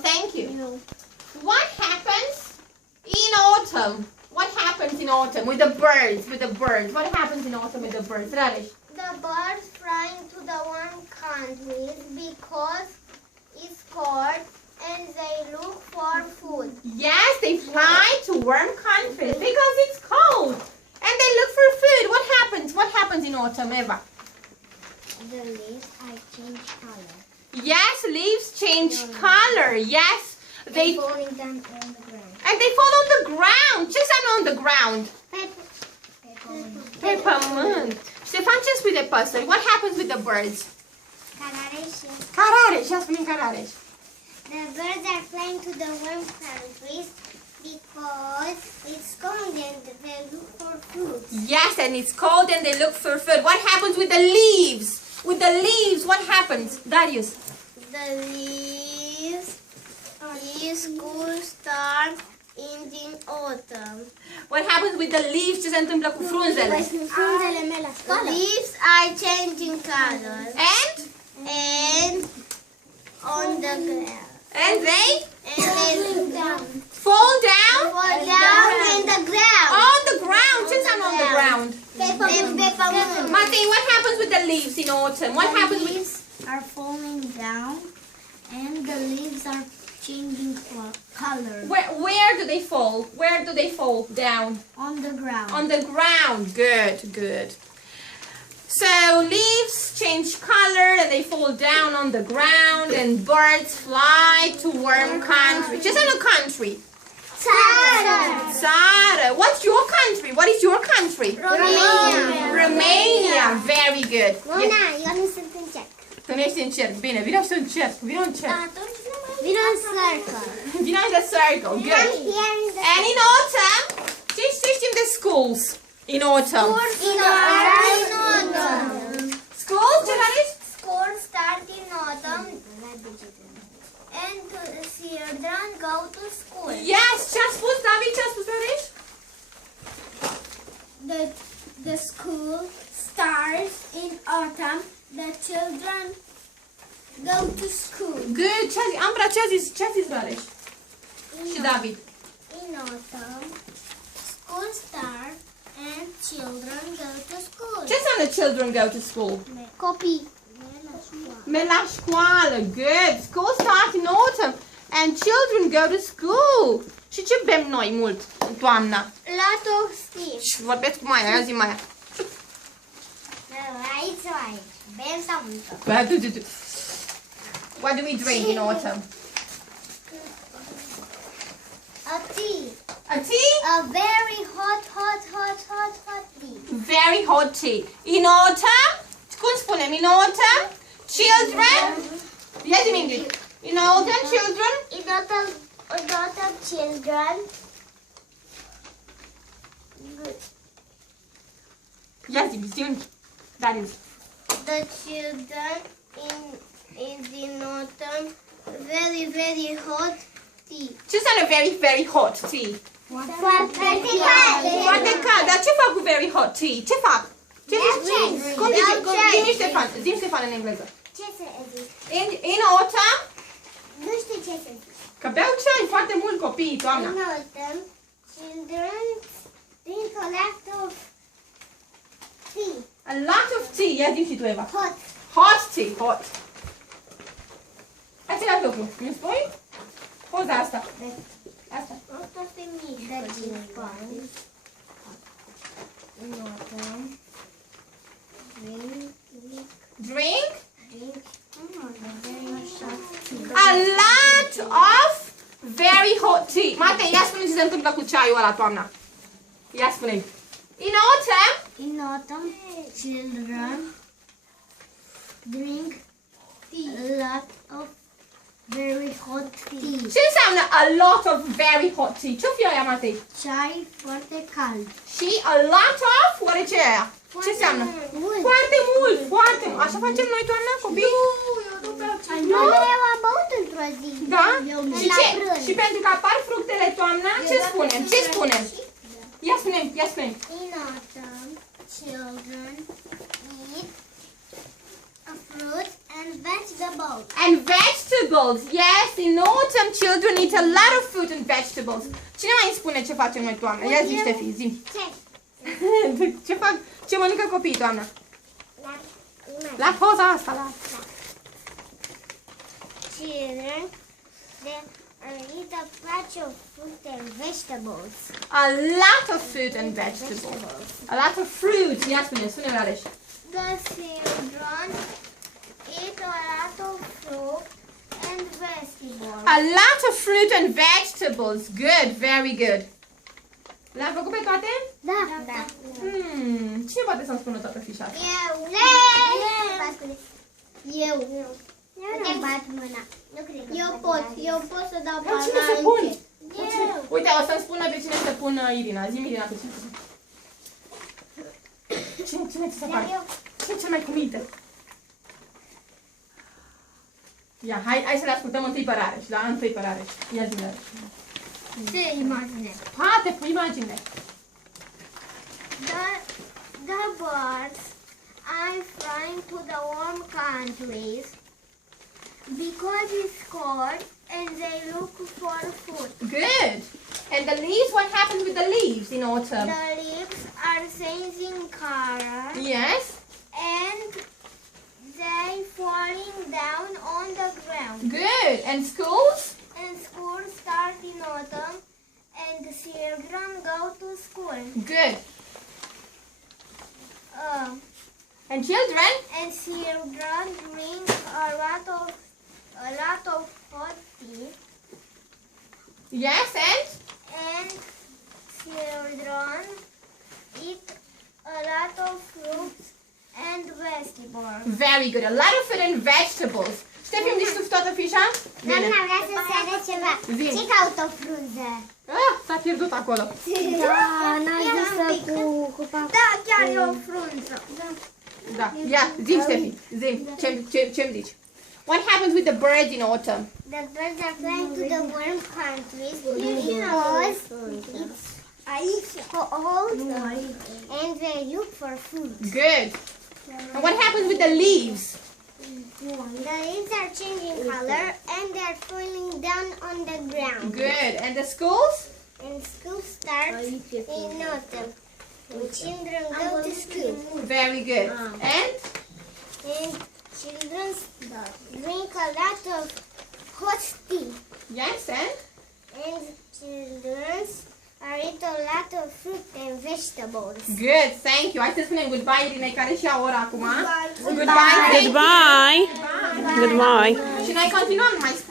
thank you. What happens in autumn? What happens in autumn with the birds? What happens in autumn with the birds? Raresh? The birds fly to the warm countries because it's cold and they look for food. Yes, they fly to warm countries because it's cold and they look for food. What happens? What happens in autumn, Eva? The leaves change color. Yes, leaves change color. Yes, they falling down on the ground. and they fall on the ground. Ce înseamnă on the ground? Peppermint. Ștefan, ce spui de păsări? What happens with the birds? Carareș. Ia spune carareș. The birds are flying to the warm countries because it's cold and they look for food. Yes, and it's cold and they look for food. What happens with the leaves? With the leaves, what happens? Darius. The leaves could start in autumn. What happens with the leaves? Ce se întâmplă cu frunzele? Leaves are changing colors. And On the ground. And they Fall down in the ground. on the ground. Ce înseamnă on the ground? Matei, what happens with the leaves in autumn? What happens with... leaves are falling down and the leaves are changing color. Where do they fall? Where do they fall down? On the ground. On the ground. Good. So leaves change color and they fall down on the ground and birds fly to warm country. Ce înseamnă country? Țară. What's your country? What is your country? Romania. Very good. Eu nu sunt în cerc. Tu nu ești în cerc. Bine, vino și în cerc. Vino în cerc. Vino în circle. Vino in the circle. Good. And in autumn, ce știm de schools? In autumn. School, ce zici? School start in autumn and children go to school. Yes, ce a spus David? Ce a spus David? The school starts in autumn. The children go to school. Good. Ambra, ce a zis Rareș? Și David. In autumn, school starts and children go to school. Ce înseamnă children go to school? Copii. Merg la școală. Good. School starts in autumn and children go to school. Și ce bem noi mult în toamna? La tostii. Și vorbesc cu Maia. Ia zi, Maia. Aici. Bem sau mâncă? What do we drink in autumn? A tea. A tea? A very hot tea. Very hot tea. In autumn? Cum spunem? In autumn? Children? Ia zi-mi Ingrid. In autumn, children? In autumn, children. Ia zi-mi. Darius. The children in autumn very hot tea. Ce înseamnă very hot tea? Foarte cald. Dar ce fac cu very hot tea? Ce fac? Ce zici? Cum zice? Zi-mi Ștefan. Zi-mi Ștefan în engleză. Ce să zic? In autumn? Nu știu ce să zic. Că beau ceai foarte mult copiii toamna. In autumn, children drink a lot of tea. A lot of tea. Ia zi și tu, Eva. Hot. Hot tea. Hot. Același lucru. Mi spui? Poza asta. Asta. Asta se mișcă. In autumn, Drink drink a lot of very hot tea. Matei, ia spune ce se întâmplă cu ceaiul ăla toamna. Ia spune-i. In autumn? In autumn, children drink a lot of very hot tea. Ce înseamnă a lot of very hot tea? Ce-o fi aia, Matei? Ceai foarte cald. Și a lot of? Oare ce e aia? Ce înseamnă? Foarte mult, foarte mult. Așa facem noi toamna, copii? Eu nu beau ceai. Nu, eu am băut într-o zi. Da? Și ce? Și pentru că apar fructele toamna, ce spunem? Ce spunem? Ia spune-mi, ia spune-mi. In autumn, children eat a fruit and vegetable vegetables. And vegetables. Yes, in autumn children eat a lot of fruit and vegetables. Cine mai îmi spune ce facem noi toamna? Ia zi, Ștefi, zi. Ce mănâncă copiii toamna? La poza asta, la... Children, they eat a bunch of fruit and vegetables. A lot of fruit and vegetables. A lot of fruit. Ia spune Aleș. The children eat a lot of fruit and vegetables. A lot of fruit and vegetables. Good, very good. Le-am făcut pe toate? Da. Cine poate să-mi spună toată fișa asta? Eu nu bat mâna. Eu pot să dau Dar cine să pun? Uite, o să-mi spună pe cine să pună Irina. Zi-mi, Irina, pe cine să pun. Cine ți se pare? Cine cel mai cu minte? Ia, hai să le ascultăm întâi pe Rareș, da? Întâi pe Rareș. Ia zi-mi, Rareș. Ce imagine? Poate, cu imagine. The birds are flying to the warm countries because it's cold and they look for food. Good. And the leaves, what happens with the leaves in autumn? The leaves are changing color Yes. and they falling down on the ground. Good. And schools? And school starts in autumn and the children go to school. Good. And children? And children drink a lot of hot tea. Yes, And children eat a lot of fruits and vegetables. very good. A lot of fruit and vegetables. Ștefi, unde știi toată fișa? Doamna, vrea să se arăt ceva. Zi. Ce caută o frunză? Ah, s-a pierdut acolo. Da, n-ai zis cu papă. Da, chiar e o frunză. Da. Ia, zi-mi, Ștefi. Zi-mi, ce-mi zici? What happens with the birds in autumn? The birds are flying to the warm countries because it's cold and they look for food. Good. And what happens with the leaves? The leaves are changing color and they're falling down on the ground. Good. And the schools? And school starts in autumn. And children go to school. Very good. And? And children drink a lot of hot tea. Yes, and? And children eat a lot of fruit and vegetables. Good, thank you. Hai să spunem goodbye, Irinei, care și-a ora acum. Goodbye. Goodbye. Goodbye. Bye. Goodbye. Și noi continuăm, mai spun.